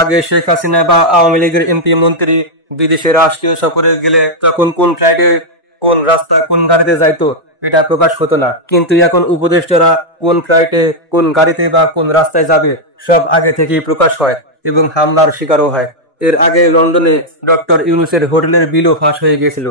আগে শেখ হাসিনা বা আওয়ামী লীগের এমপি মন্ত্রী বিদেশে রাষ্ট্রীয় সফরে গেলে তখন কোন ফ্লাইটে কোন রাস্তা কোন গাড়িতে যাইতো এটা প্রকাশ হতো না, কিন্তু এখন উপদেষ্টারা কোন ফ্লাইটে কোন গাড়িতে বা কোন রাস্তায় যাবে সব আগে থেকেই প্রকাশ হয় এবং হামলার শিকারও হয়। এর আগে লন্ডনে ডক্টর ইউনূসের হোটেলের বিলও ফাঁস হয়ে গিয়েছিল।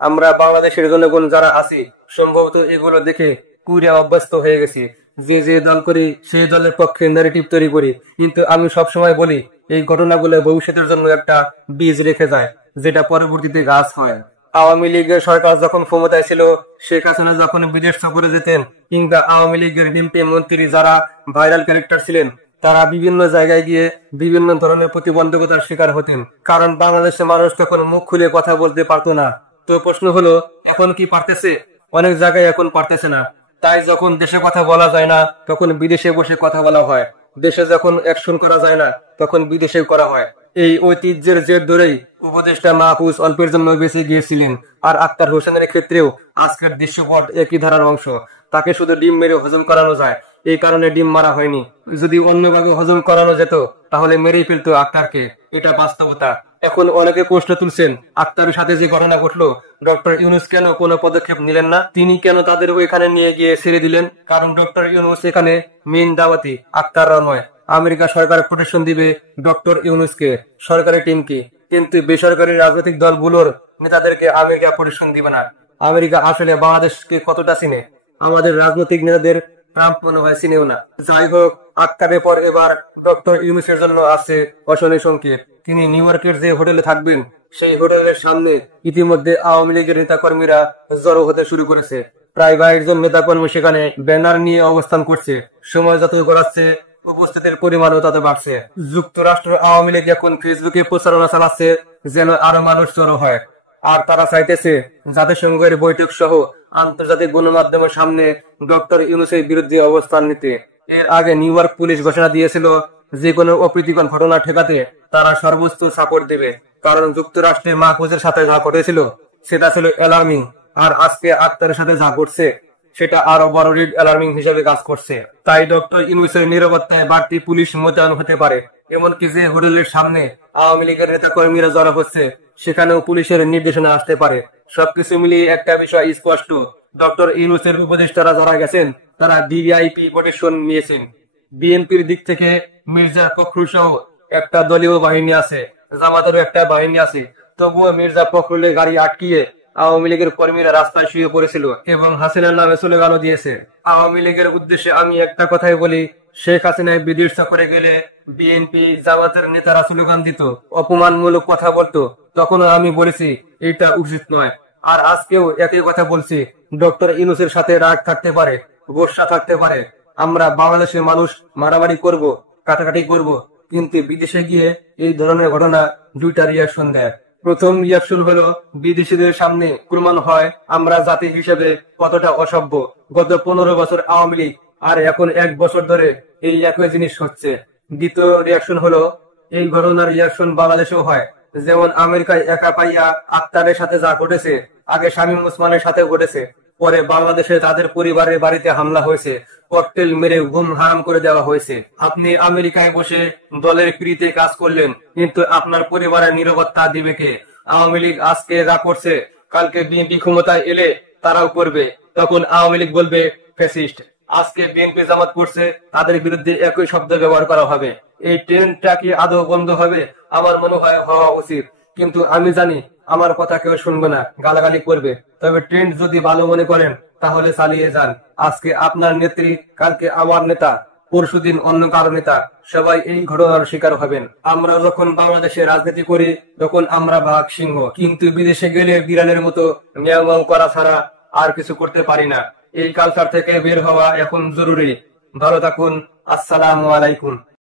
আমরা বাংলাদেশের জনগণ যারা আছি সম্ভবত এগুলো দেখে পুরো অভ্যস্ত হয়ে গেছি, যে যে দল করি সেই দলের পক্ষে ন্যারেটিভ তৈরি করি। কিন্তু আমি সবসময় বলি এই ঘটনাগুলো ভবিষ্যতের জন্য একটা বীজ রেখে যায়, যেটা পরবর্তীতে গাছ হয়। আওয়ামী লীগের সরকার যখন ক্ষমতায় ছিল, শেখ হাসিনা যখন বিদেশ সফরে যেতেন, কিংবা আওয়ামী লীগের এমপি মন্ত্রী যারা ভাইরাল ক্যারেক্টার ছিলেন, তারা বিভিন্ন জায়গায় গিয়ে বিভিন্ন ধরনের প্রতিবন্ধকতার শিকার হতেন, কারণ বাংলাদেশের মানুষ তখন মুখ খুলে কথা বলতে পারতো না। তো প্রশ্ন হলো, এখন কি পারতেছে? অনেক জায়গায় এখন পারতেছে না। তাই যখন দেশে কথা বলা যায় না তখন বিদেশে বসে কথা বলা হয়, দেশে যখন অ্যাকশন করা যায় না তখন বিদেশে করা হয়। এই ঐতিহ্যের জের ধরেই উপদেষ্টা মাহফুজ অল্পের জন্য বেঁচে গিয়েছিলেন। আর আক্তার হোসেনের ক্ষেত্রেও আজকের দৃশ্যপট একই ধারার অংশ। তাকে শুধু ডিম মেরে হজম করানো যায়, এই কারণে ডিম মারা হয়নি। যদি অন্যভাবে হজম করানো যেত তাহলে মেরেই ফেলতো আক্তারকে, এটা বাস্তবতা। এখন অনেকে প্রশ্ন তুলছেন, আক্তারের সাথে যে ঘটনা ঘটলো, ডক্টর ইউনূস কেন কোনো পদক্ষেপ নিলেন না? তিনি কেন তাদের ওইখানে নিয়ে গিয়ে ছেড়ে দিলেন? কারণ ডক্টর ইউনূস এখানে মেইন দাওয়াতি, আক্তাররা নয়। আমেরিকা সরকার প্রোটেকশন দিবে ডক্টর ইউনূসকে, সরকারি টিমকে, কিন্তু বেসরকারি রাজনৈতিক দলগুলোর নেতাদেরকে আমেরিকা প্রোটেকশন দিবে না। আমেরিকা আসলে বাংলাদেশকে কতটা চিনে? আমাদের রাজনৈতিক নেতাদের ট্রাম্প মনে হয় চিনেও না। যাই হোক, আক্তারের পর এবার ডক্টর ইউনূসের জন্য আছে অশনি সংকেত। তিনি নিউ ইয়র্কের যে হোটেলে থাকবেন সেই হোটেলের সামনে ইতিমধ্যে আওয়ামী লীগের নেতা কর্মীরা জড়ো হতে শুরু করেছে। প্রায় 22 জন নেতা কর্মী সেখানে ব্যানার নিয়ে অবস্থান করছে। সময় যত গড়াচ্ছে উপস্থিতির পরিমাণও তত বাড়ছে। যুক্তরাষ্ট্র আওয়ামী লীগ এখন ফেসবুকে প্রচারণা চালাচ্ছে যেন আরো মানুষ জড়ো হয়, আর তারা চাইতেছে জাতিসংঘের বৈঠক সহ আন্তর্জাতিক গণমাধ্যমের সামনে ডক্টর ইউনূসের বিরুদ্ধে অবস্থান নিতে। এর আগে নিউ ইয়র্ক পুলিশ ঘোষণা দিয়েছিল যে কোনো অপ্রীতিকর ঘটনা ঠেকাতে তারা সর্বোচ্চ সাপোর্ট দেবে, কারণ যুক্তরাষ্ট্রের মাহফুজের সাথে যা ঘটেছিল সেটা ছিল অ্যালার্মিং, আর আজকে আক্তারের সাথে যা ঘটছে সেটা আরো বড় রেড অ্যালার্মিং হিসেবে কাজ করছে। তাই ডক্টর ইউনূসের নিরাপত্তায় বাড়তি পুলিশ মোতায়েন হতে পারে। এমনকি যে হোটেলের সামনে আওয়ামী লীগের নেতা কর্মীরা জড়ো হচ্ছে সেখানেও পুলিশের নির্দেশনা আসতে পারে। সবকিছু মিলিয়ে একটা বিষয় স্পষ্ট, ডক্টর ইউনূসের উপদেষ্টারা যারা গেছেন তারা ভিভিআইপি প্রোটেকশন নিয়েছেন। বিএনপির দিক থেকে মির্জা ফখরুল সহ একটা দলীয় বাহিনী আছে, জামাতেরও একটা বাহিনী আছে। তবুও মির্জা ফখরুলের গাড়ি আটকিয়ে আওয়ামী লীগের কর্মীরা রাস্তায় শুয়ে পড়েছিল এবং হাসিনার নামে স্লোগানও দিয়েছে। আওয়ামী লীগের উদ্দেশ্যে আমি একটা কথাই বলি, শেখ হাসিনায় বিদেশ সফরে গেলে বিএনপি জামাতের নেতারা স্লোগান দিত, অপমানমূলক কথা বলতো, তখন আমি বলেছি এটা উচিত নয়। আর আজকেও একই কথা বলছি, ডক্টর ইউনূসের সাথে রাগ থাকতে পারে, গোসা থাকতে পারে, আমরা বাংলাদেশের মানুষ মারামারি করব, কাটাকাটি করব, কিন্তু বিদেশে গিয়ে এই ধরনের ঘটনা দুইটা রিয়াকশন দেয়। প্রথম রিয়াকশন হলো বিদেশিদের সামনে প্রমাণ হয় আমরা জাতি হিসেবে কতটা অসভ্য। গত 15 বছর আওয়ামী লীগ আর এখন 1 বছর ধরে এই একই জিনিস হচ্ছে। দ্বিতীয় রিয়াকশন হলো এই ঘটনার রিয়াকশন বাংলাদেশেও হয়, যেমন আমেরিকায় একা পাইয়া আক্তারের সাথে যা ঘটেছে, আগে শামীম ওসমানের সাথে ঘটেছে, পরে বাংলাদেশে তাদের পরিবারের বাড়িতে হামলা হয়েছে, ককটেল মেরে ঘুম হারাম করে দেওয়া হয়েছে। আপনি আমেরিকায় বসে দলের ফ্রিতে কাজ করলেন, কিন্তু আপনার পরিবারের নিরাপত্তা দিবে কে? আওয়ামী লীগ আজকে যা করছে কালকে বিএনপি ক্ষমতায় এলে তারাও করবে, তখন আওয়ামী লীগ বলবে ফ্যাসিস্ট। আজকে বিএনপি জামাত করছে, তাদের বিরুদ্ধে একই শব্দ ব্যবহার করা হবে। এই ট্রেনটা কি আদৌ বন্ধ হবে? আমার মনে হয় হওয়া উচিত, কিন্তু আমি জানি আমার কথা কেউ শুনবে না, গালাগালি করবে। তবে ট্রেন্ড যদি ভালো মনে করেন তাহলে চালিয়ে যান। আজকে আপনার নেত্রী, কালকে আমার নেতা, পরশুদিন অন্য কারো নেতা, সবাই এই ঘটনার শিকার হবেন। আমরা যখন বাংলাদেশে রাজনীতি করি তখন আমরা বাঘ সিংহ, কিন্তু বিদেশে গেলে বিড়ালের মতো নিয়ম করা ছাড়া আর কিছু করতে পারি না। এই কালচার থেকে বের হওয়া এখন জরুরি। ভালো থাকুন, আসসালামু আলাইকুম।